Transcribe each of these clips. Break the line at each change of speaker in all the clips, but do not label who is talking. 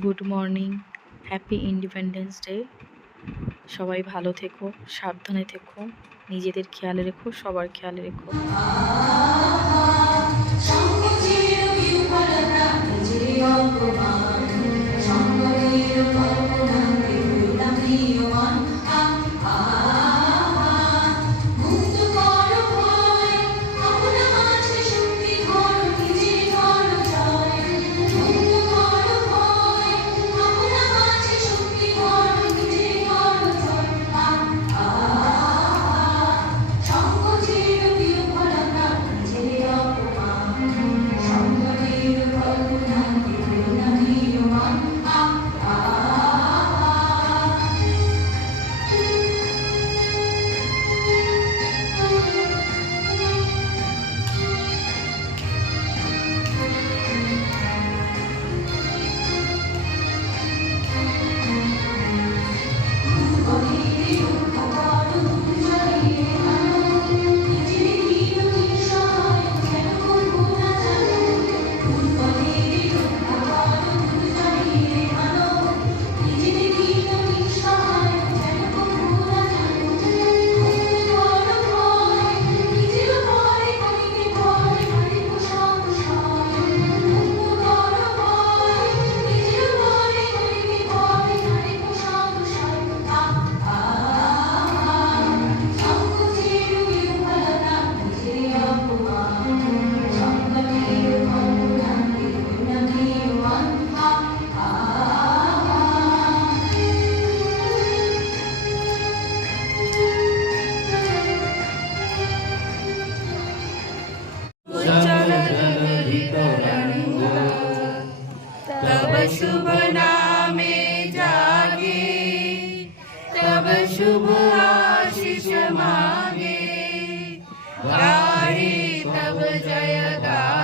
Good morning happy independence day সবাই ভালো থেকো, সাবধানে থেকো, নিজেদের খেয়ালে রেখো, সবার খেয়াল রেখো।
शुभ नामे जागे तब शुभ आशीष मांगे। गाहे तब जय गाथा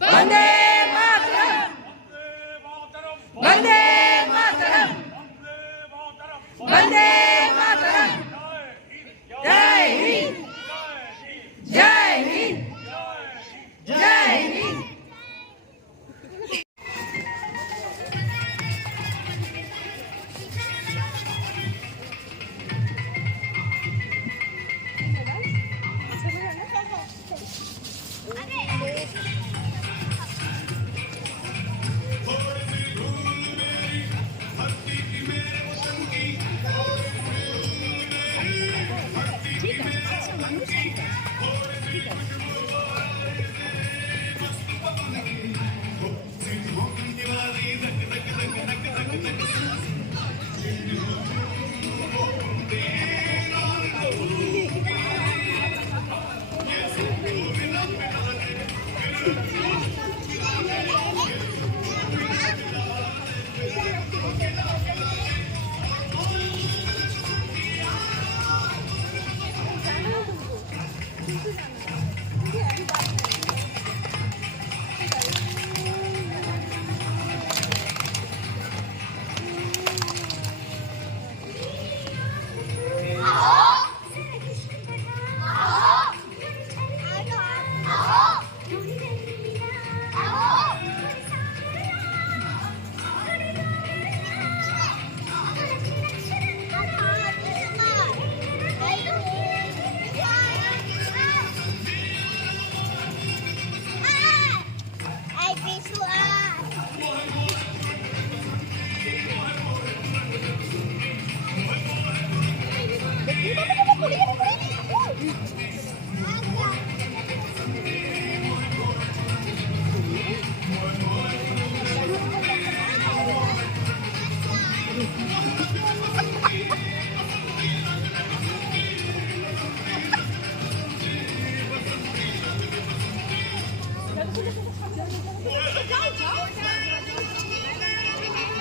વંદે માતરમ. વંદે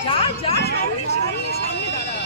যা যা সামনে সামনে সামনে দাঁড়া।